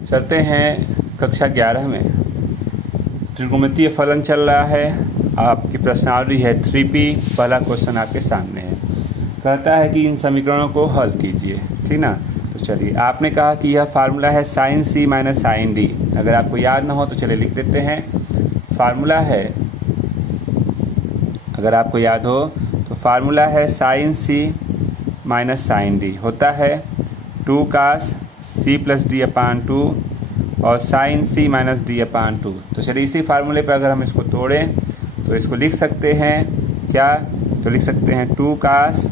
चलते हैं कक्षा 11 में। त्रिकोणमितीय फलन चल रहा है। आपकी प्रश्नावली है 3P। पहला क्वेश्चन आपके सामने है। कहता है कि इन समीकरणों को हल कीजिए, ठीक ना। तो चलिए, आपने कहा कि यह फार्मूला है sin C minus sin D। अगर आपको याद ना हो तो चलिए लिख देते हैं। फार्मूला है, अगर आपको याद हो तो फार्मूला है sin C minus sin D होता है 2 cos C प्लस D अपान 2 और sin C माइनस D अपान 2। तो चलिए इसी फार्मूले पर अगर हम इसको तोड़ें तो इसको लिख सकते हैं क्या, तो लिख सकते हैं 2 cos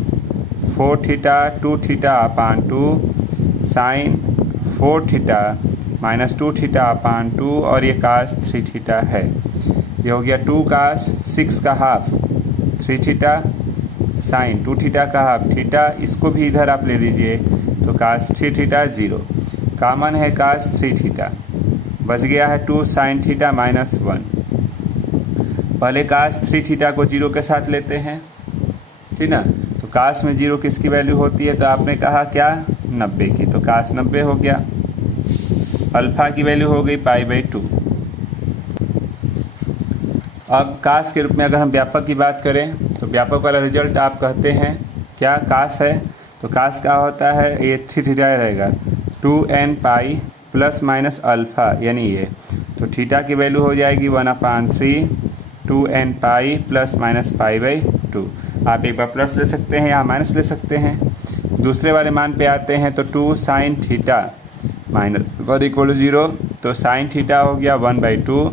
4 theta 2 theta upon 2 sin 4 theta minus 2 theta upon 2 और ये cos 3 थीटा है। ये हो गया 2 cos 6 का हाफ 3 थीटा sin 2 थीटा का हाफ थीटा। इसको भी इधर आप ले लीजिए तो cos 3 थीटा 0 कॉमन है cos 3 थीटा, बच गया है 2 sin थीटा माइनस 1। पहले cos 3 थीटा को 0 के साथ लेते हैं, ठीक ना। तो cos में 0 किसकी वैल्यू होती है, तो आपने कहा क्या 90 की, तो cos 90 हो गया। अल्फ़ा की वैल्यू हो गई π/2। अब cos के रूप में अगर हम व्यापक की बात करें तो व्यापक वाला रिजल्ट आप कहते हैं क्या, cos है तो cos का होता है ये 3 थीटा रहेगा 2n pi plus minus alpha यानी ये, तो थीटा की वैल्यू हो जाएगी 1/3 2n पाई प्लस माइनस π/2। आप एक बार प्लस ले सकते हैं या माइनस ले सकते हैं। दूसरे वाले मान पे आते हैं तो 2 sin थीटा माइनस 1 = 0, तो sin थीटा हो गया 1/2।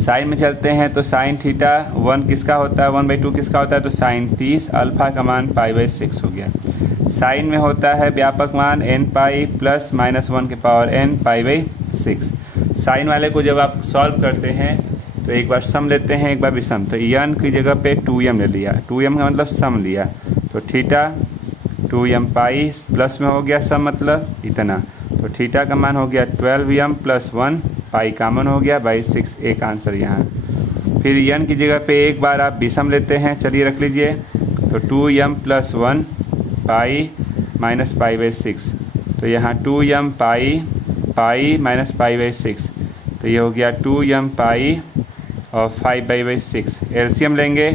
साइन में चलते हैं तो sin थीटा 1 किसका होता है 1/2 किसका होता है, तो sin 30 अल्फ़ा का मान π/6 हो गया। साइन में होता है व्यापक मान n पाई प्लस माइनस 1 के पावर n π/6। साइन वाले को जब आप सॉल्व करते हैं तो एक बार सम लेते हैं एक बार विषम, तो n की जगह पे 2m ले लिया, 2m का मतलब सम लिया, तो थीटा 2m पाई प्लस में हो गया सम मतलब इतना, तो थीटा का मान हो गया 12m प्लस 1 पाई कॉमन हो गया /6। एक आंसर यहाँ। फिर n की जगह पे एक बार आप विषम लेते हैं, चलिए रख लीजिए, तो 2m प्लस 1 पाई माइनस π/6, तो यहाँ 2m पाई माइनस π/6, तो ये हो गया 2m पाई और 5/6। एलसीएम लेंगे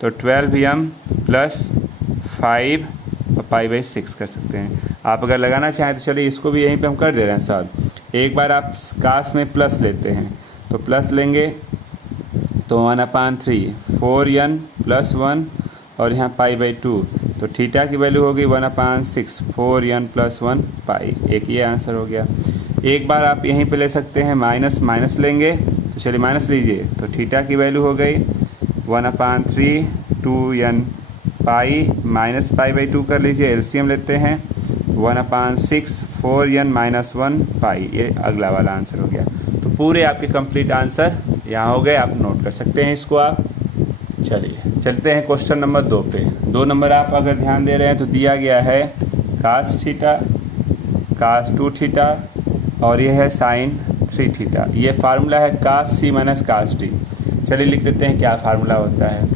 तो 12m प्लस 5 और π/6 कर सकते हैं। आप अगर लगाना चाहें तो चलिए इसको भी यहीं पे हम कर दे रहे हैं सॉल्व। एक बार आप cos में प्लस लेते हैं तो प्लस लेंगे तो 1/3 4n प्लस 1 और यहाँ π/2, तो थीटा की वैल्यू होगी 1/6 4n प्लस 1 पाई। एक ये आंसर हो गया। एक बार आप यहीं पे ले सकते हैं माइनस लेंगे, तो चलिए माइनस लीजिए, तो थीटा की वैल्यू हो गई 1/3 2n पाई माइनस π/2 कर लीजिए। एलसीएम लेते हैं 1/6 4n माइनस 1 पाई। ये अगला वाला आंसर हो गया। तो पूरे आपके कंप्लीट आंसर यहाँ हो गए, आप नोट कर सकते हैं इसको आप। चलिए चलते हैं क्वेश्चन नंबर 2 पे। 2 नंबर आप अगर ध्यान दे रहे हैं तो दिया गया है cos थीटा cos 2 थीटा और ये है sin 3 थीटा। ये फार्मूला है cos C minus cos D। चलिए लिख देते हैं क्या फार्मूला होता है।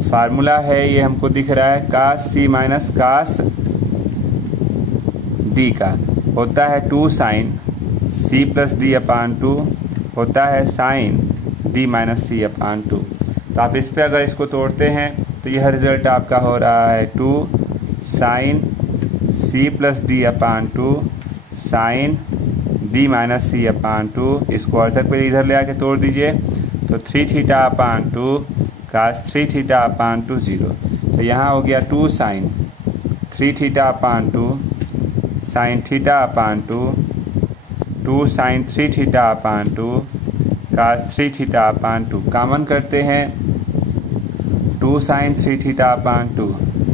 फार्मूला है ये हमको दिख रहा है cos C minus cos D का होता है 2 sin C प्लस D अपान 2 होता है sin D माइनस C अपान 2। तो आप इस पर अगर इसको तोड़ते हैं तो यह रिज़ल्ट आपका हो रहा है 2 sin C प्लस D अपान 2 sin D माइनस C अपान 2। इसको अर्थक पे इधर ले आके तोड़ दीजिए तो 3 theta upon 2 cos 3 theta upon 2 0। तो यहाँ हो गया 2 sin 3 theta upon 2 sin theta upon 2 2 sin 3 theta upon 2 cos 3 theta upon 2। Common करते हैं 2 sin 3 थीटा अपान 2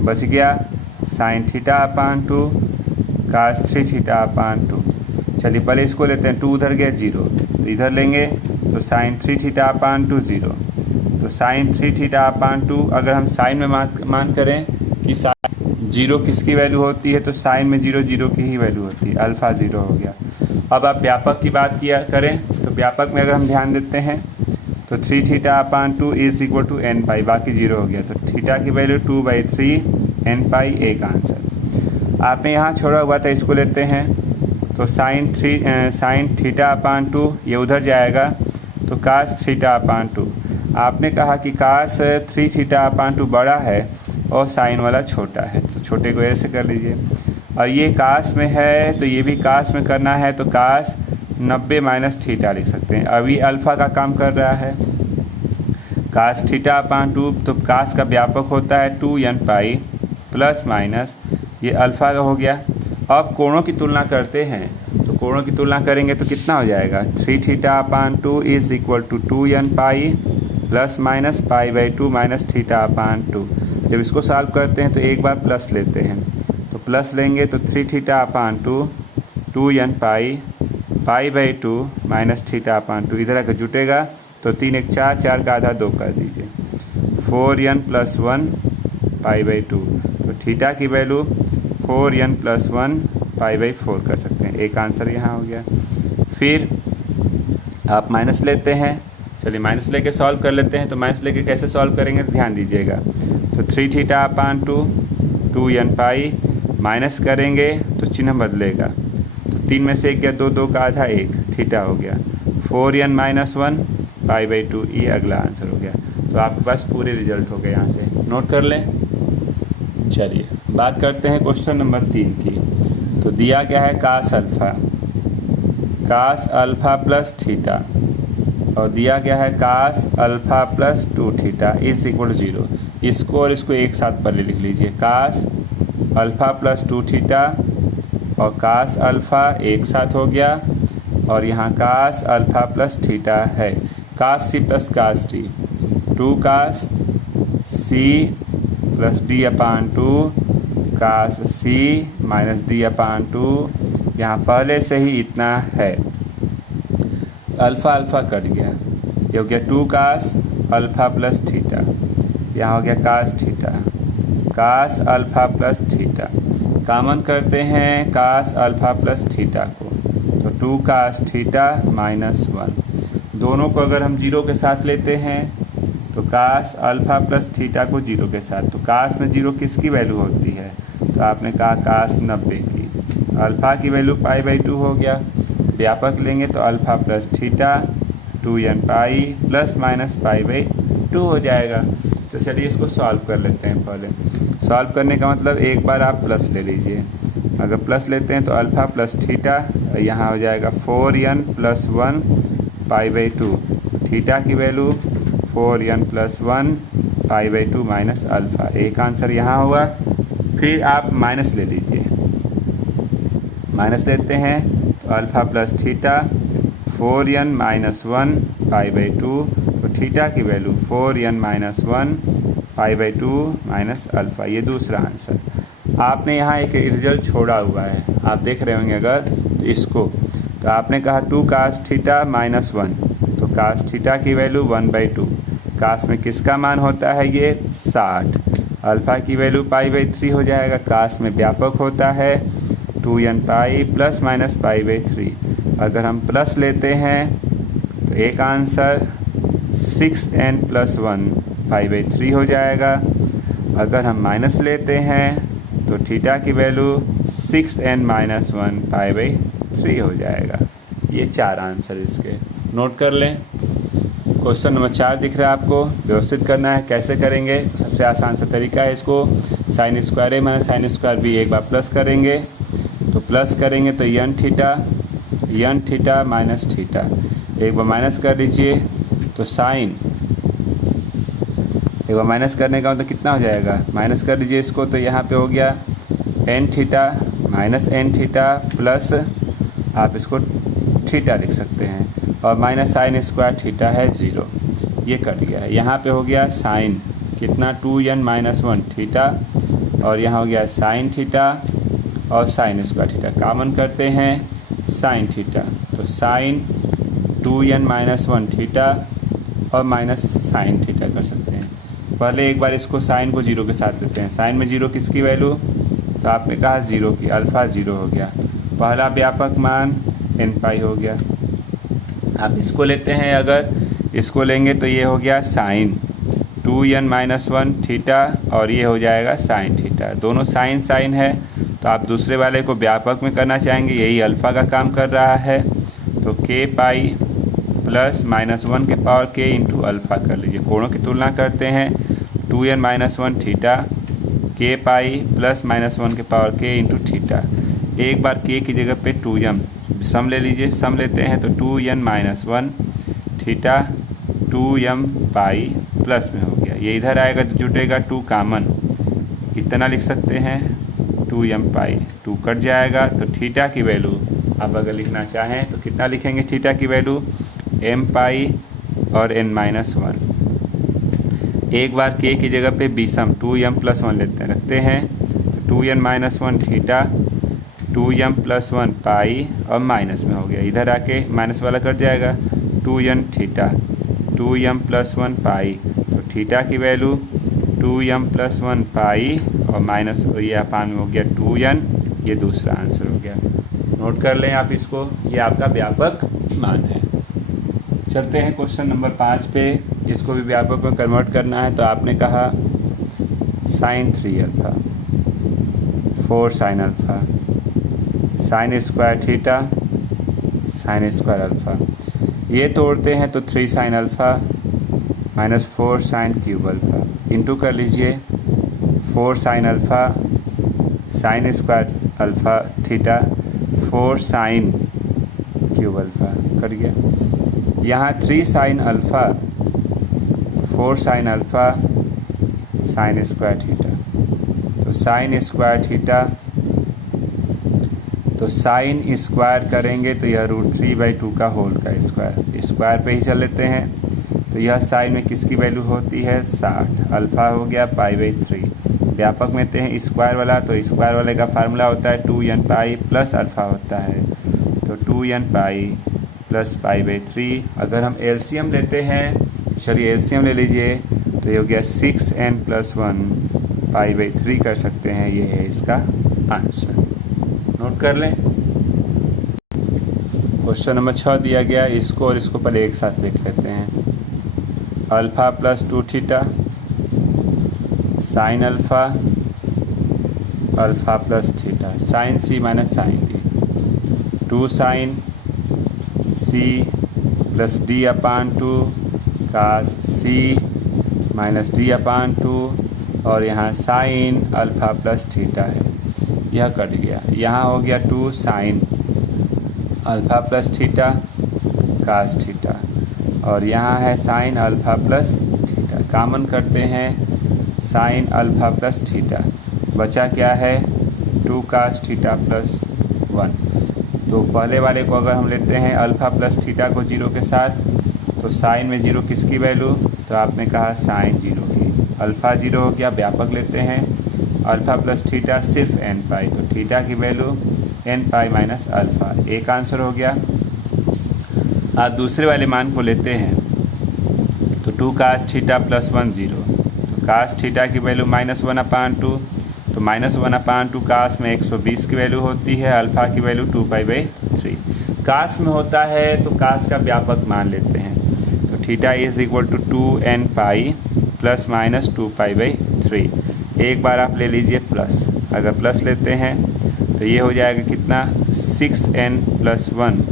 बच गया sin theta upon 2 cos 3 theta upon 2। चलिए पहले इसको लेते हैं, 2 उधर गया 0, तो इधर लेंगे तो sin 3 थीटा अपान 2 0। तो sin 3 थीटा अपान 2 अगर हम साइन में मान करें कि साइन 0 किसकी वैल्यू होती है, तो साइन में 0 0 की ही वैल्यू होती है, अल्फ़ा 0 हो गया। अब आप व्यापक की बात किया करें तो व्यापक में अगर हम ध्यान देते हैं तो 3 थीटा अपान 2 = n पाई, बाकी 0 हो गया, तो थीटा की वैल्यू 2/3 n पाई। एक आंसर आपने यहाँ छोड़ा हुआ था, इसको लेते हैं तो साइन थीटा अपान 2 ये उधर जाएगा, तो कास थीटा अपान 2। आपने कहा कि कास 3 थीटा अपान 2 बड़ा है और साइन वाला छोटा है, तो छोटे को ऐसे कर लीजिए। और ये कास में है तो ये भी कास में करना है, तो कास 90 माइनस थीटा लिख सकते हैं। अभी अल्फ़ा का काम कर रहा है, कास थीटा अपान 2, तो कास का व्यापक होता है 2n पाई प्लस माइनस ये अल्फ़ा का हो गया। अब कोणों की तुलना करते हैं, तो कोणों की तुलना करेंगे तो कितना हो जाएगा, 3 theta upon 2 is equal to 2n pi plus minus pi by 2 minus theta upon 2। जब इसको सॉल्व करते हैं तो एक बार प्लस लेते हैं, तो प्लस लेंगे तो 3 theta upon 2 2n pi by 2 minus theta upon 2, इधर आकर जुटेगा तो 3 1 4, 4 का आधा 2 कर दीजिए, 4n प्लस 1 पाई बाई 2। तो थीटा की value 4n plus 1 pi by 4 कर सकते हैं। एक आंसर यहाँ हो गया। फिर आप माइनस लेते हैं, चलिए माइनस लेके सॉल्व कर लेते हैं। तो माइनस लेके कैसे सॉल्व करेंगे तो ध्यान दीजिएगा। तो 3 theta upon 2 2n pi minus करेंगे तो चिन्ह बदलेगा, तो 3 में से 1 गया, 2 2 का आधा 1 थीटा हो गया, 4n माइनस 1 पाई बाई 2, ये अगला आंसर हो गया। तो आपके पास पूरे रिजल्ट हो गए, यहाँ से नोट कर लें। चलिए बात करते हैं क्वेश्चन नंबर 3 की। तो दिया गया है कास अल्फ़ा प्लस थीटा, और दिया गया है cos alpha plus 2 theta is equal to 0। इसको और इसको एक साथ पहले लिख लीजिए, कास अल्फ़ा प्लस 2 थीटा और कास अल्फ़ा एक साथ हो गया, और यहाँ कास अल्फ़ा प्लस थीटा है, कास C plus cos D, 2 cos सी plus D upon 2 cos C minus D upon 2। यहाँ पहले से ही इतना है, अल्फ़ा अल्फ़ा कट गया, ये हो गया 2 कास अल्फ़ा प्लस थीटा, यहाँ हो गया cos theta, cos alpha plus theta. Common करते हैं कास अल्फ़ा प्लस थीटा को, तो 2 कास थीटा माइनस 1। दोनों को अगर हम 0 के साथ लेते हैं तो कास अल्फ़ा प्लस थीटा को 0 के साथ, तो कास में 0 किसकी वैल्यू होती है, तो आपने कहा कास 90 की। अल्फ़ा की वैल्यू पाई बाई 2 हो गया, व्यापक लेंगे तो alpha plus theta 2n pi plus minus pi by 2 हो जाएगा। तो चलिए इसको सॉल्व कर लेते हैं। पहले सॉल्व करने का मतलब एक बार आप प्लस ले लीजिए, अगर प्लस लेते हैं तो अल्फ़ा प्लस थीटा यहाँ हो जाएगा 4n plus 1 pi by 2, theta की value 4n plus 1 pi by 2 minus alpha, एक आंसर यहाँ हुआ। फिर आप माइनस ले लीजिए, माइनस लेते हैं तो alpha plus theta 4n minus 1 pi by 2, तो थीटा की value 4n minus 1 pi by 2 minus alpha, ये दूसरा आंसर। आपने यहाँ एक रिजल्ट छोड़ा हुआ है, आप देख रहे होंगे अगर तो इसको, तो आपने कहा 2 कास थीटा माइनस 1, तो कास थीटा की वैल्यू 1/2, कास में किसका मान होता है ये 60, अल्फ़ा की वैल्यू पाई बाई 3 हो जाएगा, कास में व्यापक होता है 2n pi plus minus pi by 3। अगर हम प्लस लेते हैं तो एक answer 6n plus 1 pi by 3 हो जाएगा। अगर हम माइनस लेते हैं तो थीटा की value 6n minus 1 pi by 3 हो जाएगा। ये 4 आंसर इसके नोट कर लें। क्वेश्चन नंबर 4 दिख रहा है आपको, व्यवस्थित करना है। कैसे करेंगे तो सबसे आसान सा तरीका है, इसको साइन स्क्वायर ए माइनस साइन स्क्वायर बी एक बार प्लस करेंगे, तो प्लस करेंगे तो यन थीटा माइनस थीटा, एक बार माइनस कर लीजिए तो साइन, एक बार माइनस करने का मतलब कितना हो जाएगा, माइनस कर लीजिए इसको तो यहाँ पे हो गया n theta minus n theta plus आप इसको थीटा लिख सकते हैं, और माइनस साइन स्क्वायर थीटा है 0, ये कट गया है। यहाँ पे हो गया साइन कितना 2n माइनस 1 थीटा, और यहाँ हो गया साइन थीटा और साइन स्क्वायर थीटा, कॉमन करते हैं साइन थीटा, तो साइन 2n माइनस 1 थीटा और माइनस साइन थीटा कर सकते हैं। पहले एक बार इसको साइन को 0 के साथ लेते हैं, साइन में 0 किसकी वैल्यू, तो आपने कहा 0 की, अल्फ़ा 0 हो गया, पहला व्यापक मान n पाई हो गया। आप इसको लेते हैं, अगर इसको लेंगे तो ये हो गया साइन 2n माइनस 1 थीटा और ये हो जाएगा साइन थीटा, दोनों साइन साइन है तो आप दूसरे वाले को व्यापक में करना चाहेंगे, यही अल्फ़ा का काम कर रहा है। तो k पाई प्लस -1 के पावर k इंटू अल्फ़ा कर लीजिए। कोणों की तुलना करते हैं, 2n-1 theta, k pi plus -1 के पावर k इंटू थीटा। एक बार k की जगह पे 2m सम ले लीजिए, सम लेते हैं तो 2n-1 theta 2m pi plus में हो गया। ये इधर आएगा तो जुटेगा 2 कामन, इतना लिख सकते हैं 2m पाई, 2 कट जाएगा तो थीटा की वैल्यू आप अगर लिखना चाहें तो कितना लिखेंगे थीटा की वैल्यू, m पाई और n-1। एक बार k की जगह पे बीसम 2m+1 रखते हैं तो 2n-1 थीटा 2m+1 पाई और माइनस में हो गया, इधर आके माइनस वाला कट जाएगा 2n थीटा 2m+1 पाई, तो थीटा की वैल्यू 2m+1 पाई और माइनस ये अपान में हो गया 2n, ये दूसरा आंसर हो गया। नोट कर लें आप इसको, ये आपका व्यापक मान है। चलते हैं क्वेश्चन नंबर 5 पे, इसको भी व्यापक में कन्वर्ट करना है। तो आपने कहा sin 3 alpha 4 sin alpha sin square theta sin square alpha, ये तोड़ते हैं तो 3 sin alpha minus 4 sin cube alpha into कर लीजिए 4 sin alpha sin square alpha theta 4 sin cube alpha कर गया। यहाँ 3 sin alpha 4 sin alpha sin square theta, तो sin स्क्वायर थीटा, तो sin स्क्वायर करेंगे तो यह √3/2 का होल का स्क्वायर, स्क्वायर पे ही चल लेते हैं। तो यह sin में किसकी वैल्यू होती है 60, अल्फ़ा हो गया π/3। व्यापक में ते हैं स्क्वायर वाला, तो स्क्वायर वाले का फार्मूला होता है 2n पाई प्लस अल्फ़ा होता है, तो 2n पाई प्लस π/3। अगर हम एलसीएम लेते हैं, चलिए एलसीएम ले लीजिए, तो ये हो गया 6n+1 π/3 कर सकते हैं, ये है इसका आंसर। नोट कर लें। क्वेश्चन नंबर 6 दिया गया, इसको और इसको पहले एक साथ लिख लेते हैं। Alpha plus 2 theta sine alpha alpha plus theta sine C minus sine D, 2 sine C plus D upon 2 cos C minus D upon 2, और यहाँ साइन अल्फ़ा प्लस थीटा है, यह कट गया। यहाँ हो गया 2 sine alpha plus theta cos theta, और यहाँ है sine alpha plus theta, common करते हैं साइन अल्फ़ा प्लस थीटा, बचा क्या है 2 कास थीटा प्लस 1। तो पहले वाले को अगर हम लेते हैं अल्फ़ा प्लस थीटा को 0 के साथ, तो साइन में 0 किसकी वैल्यू, तो आपने कहा साइन 0 की, अल्फ़ा 0 हो गया। व्यापक लेते हैं अल्फ़ा प्लस थीटा सिर्फ n पाई, तो थीटा की value n pi minus alpha, एक आंसर हो गया। आप दूसरे वाले मान को लेते हैं तो 2 कास थीटा प्लस 1 0, तो कास थीटा की वैल्यू -1/2, तो -1/2 कास में 120 की वैल्यू होती है, अल्फ़ा की वैल्यू 2π/3। कास में होता है तो कास का व्यापक मान लेते हैं, तो theta is equal to 2n pi plus minus 2π/3। एक बार आप ले लीजिए प्लस, अगर प्लस लेते हैं तो ये हो जाएगा कितना 6n+1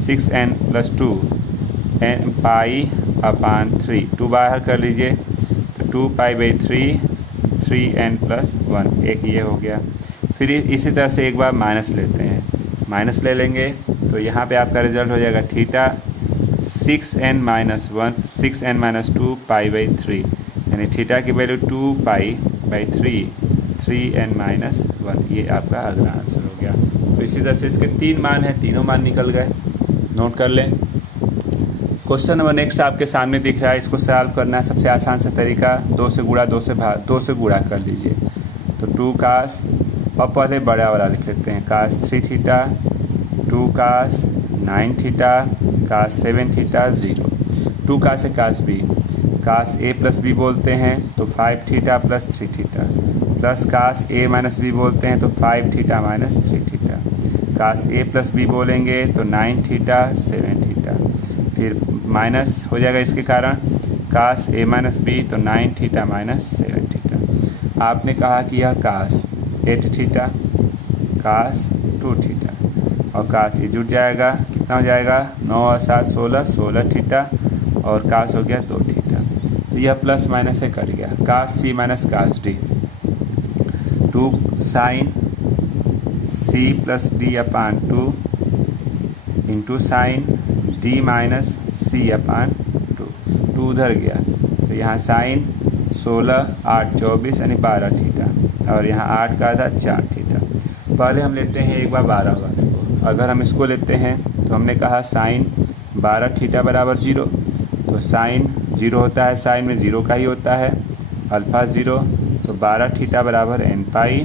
6n+2 n पाई अपान 3, 2 बाहर कर लीजिए तो 2π/3 3n+1, एक ये हो गया। फिर इसी तरह से एक बार माइनस लेते हैं, माइनस ले लेंगे तो यहाँ पे आपका रिजल्ट हो जाएगा थीटा 6n-1 6n-2 π/3, यानी थीटा की वैल्यू 2π/3 3n-1, ये आपका अगला आंसर हो गया। तो इसी तरह से इसके 3 मान हैं, तीनों मान निकल गए। नोट कर लें। क्वेश्चन नंबर नेक्स्ट आपके सामने दिख रहा है, इसको सॉल्व करना है सबसे आसान सा तरीका, 2 से गुणा 2 से गुणा कर लीजिए। तो 2 कास, और पहले बड़ा वाला लिख लेते हैं, cos 3 theta 2 cos 9 theta cos 7 theta 0, 2 cos है cos B, cos A plus B बोलते हैं तो 5 theta plus 3 theta, plus cos A minus B बोलते हैं तो 5 theta minus 3 theta, cos A plus B बोलेंगे तो 9 थीटा 7 थीटा, फिर माइनस हो जाएगा इसके कारण कास ए माइनस बी तो 9 थीटा माइनस 7 थीटा। आपने कहा कि यह कास 8 थीटा कास 2 थीटा, और कास ये जुट जाएगा, कितना हो जाएगा 9 और 7 16, 16 थीटा, और कास हो गया 2 थीटा। तो यह प्लस माइनस से कट गया, cos C minus cos D, 2 sine C plus D upon 2 into sine D minus C upon 2 उधर गया, तो यहाँ साइन 16 8 24 यानी 12 थीटा, और यहाँ 8 का आधा 4 थीटा। पहले हम लेते हैं एक बार 12 वाले को। अगर हम इसको लेते हैं तो हमने कहा साइन 12 थीटा बराबर 0, तो साइन 0 होता है, साइन में 0 का ही होता है, अल्फा 0, तो 12 थीटा बराबर n पाई,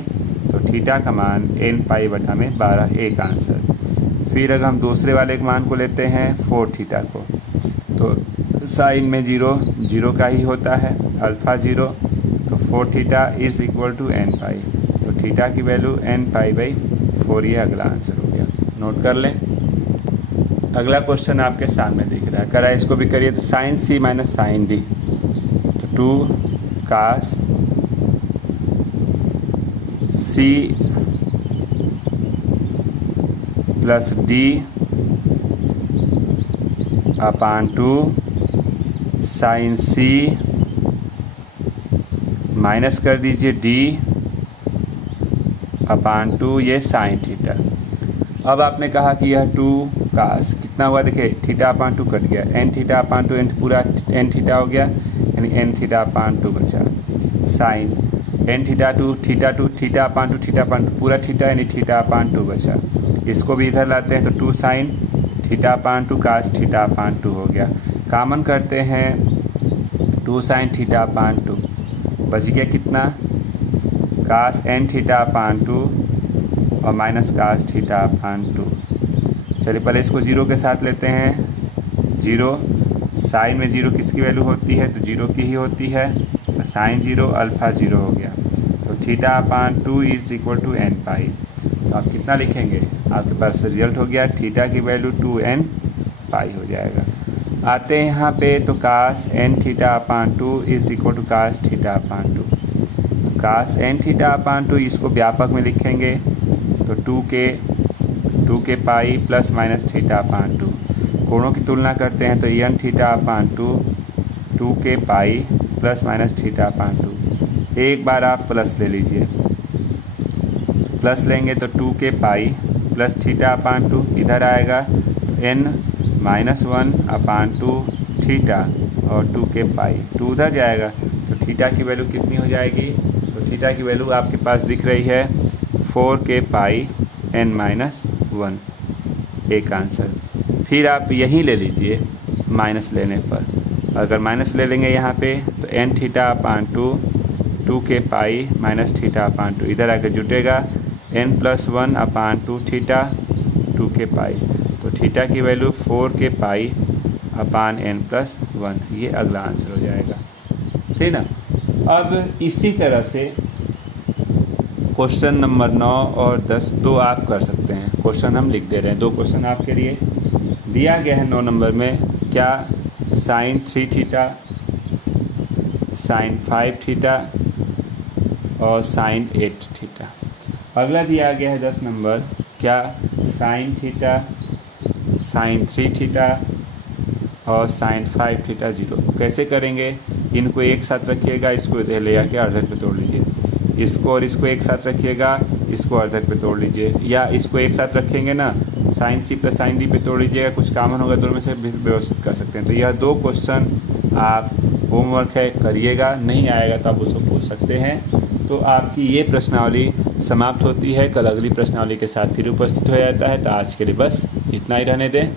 तो थीटा का मान n पाई बटा में 12, एक आंसर। फिर अगर हम दूसरे वाले के मान को लेते हैं 4 थीटा को, तो साइन में 0 का ही होता है, अल्फा 0, तो 4 theta is equal to n pi, तो थीटा की वैल्यू n पाई बाई 4, ये अगला आंसर हो गया। नोट कर लें। अगला क्वेश्चन आपके सामने दिख रहा है, करा इसको भी करिए। तो sign C minus sine D, तो 2 कास सी plus D upon 2 sine C minus कर दीजिए डी अपान 2, ये साइन थीटा। अब आपने कहा कि यह 2 कास कितना हुआ, देखिए थीटा अपान 2 कट गया, एन थीटा अपान 2, एन पूरा एन थीटा हो गया, यानी एन थीटा अपान 2 बचा, sine n theta 2 theta 2 theta upon 2 theta upon 2 पूरा थीटा, यानी थीटा अपान 2 बचा। इसको भी इधर लाते हैं, तो 2 sine theta upon 2 cos theta upon 2 हो गया। कामन करते हैं 2 साइन थीटा अपान 2, बच गया कितना, कास एन थीटा अपान 2 और माइनस कास थीटा अपान 2। चलिए पहले इसको 0 के साथ लेते हैं, 0 साइन में 0 किसकी वैल्यू होती है, तो 0 की ही होती है, तो साइन 0 अल्फा 0 हो गया, तो theta upon 2 is equal to n pi. तो आप कितना लिखेंगे, आपके पास रिजल्ट हो गया, थीटा की वैल्यू 2n पाई हो जाएगा। आते हैं यहाँ पे, तो cos n theta upon 2 is equal to cos theta upon 2, तो कास n थीटा अपान 2 इसको व्यापक में लिखेंगे, तो 2 के पाई प्लस माइनस थीटा अपान 2, कोणों की तुलना करते हैं, तो n थीटा अपान 2 के पाई प्लस माइनस थीटा अपान 2। एक बार आप प्लस ले लीजिए, प्लस लेंगे तो 2 के पाई प्लस थीटा अपान 2 इधर आएगा, तो n माइनस 1 अपान 2 थीटा और 2 के पाई 2 उधर जाएगा, तो थीटा की वैल्यू कितनी हो जाएगी, तो थीटा की वैल्यू आपके पास दिख रही है 4 के पाई n माइनस 1, एक आंसर। फिर आप यहीं ले लीजिए माइनस लेने पर, अगर माइनस ले लेंगे यहाँ पे, तो n थीटा अपान 2 के पाई माइनस थीटा अपान 2 इधर आकर जुटेगा, n प्लस 1 अपान 2 थीटा 2 के पाई, तो थीटा की वैल्यू 4 के पाई अपान n प्लस 1, ये अगला आंसर हो जाएगा, ठीक ना। अब इसी तरह से क्वेश्चन नंबर 9 और 10 दो आप कर सकते हैं। क्वेश्चन हम लिख दे रहे हैं, 2 क्वेश्चन आपके लिए दिया गया है 9 नंबर में, क्या साइन 3 थीटा, साइन 5 थीटा और साइन 8 थीटा। अगला दिया गया है 10 नंबर, क्या साइन थीटा, साइन 3 थीटा और साइन 5 थीटा 0। कैसे करेंगे, इनको एक साथ रखिएगा, इसको इधर ले आके अर्धक पे तोड़ लीजिए, इसको और इसको एक साथ रखिएगा, इसको अर्धक पे तोड़ लीजिए, या इसको एक साथ रखेंगे ना, sine C plus sine D पे तोड़ लीजिएगा, कुछ कॉमन होगा दोनों में से व्यवस्थित कर सकते हैं। तो यह 2 क्वेश्चन आप होमवर्क है करिएगा, नहीं आएगा तो आप उसको पूछ सकते हैं। तो आपकी ये प्रश्नावली समाप्त होती है, कल अगली प्रश्नावली के साथ फिर उपस्थित हो जाता है। तो आज के लिए बस इतना ही रहने दें।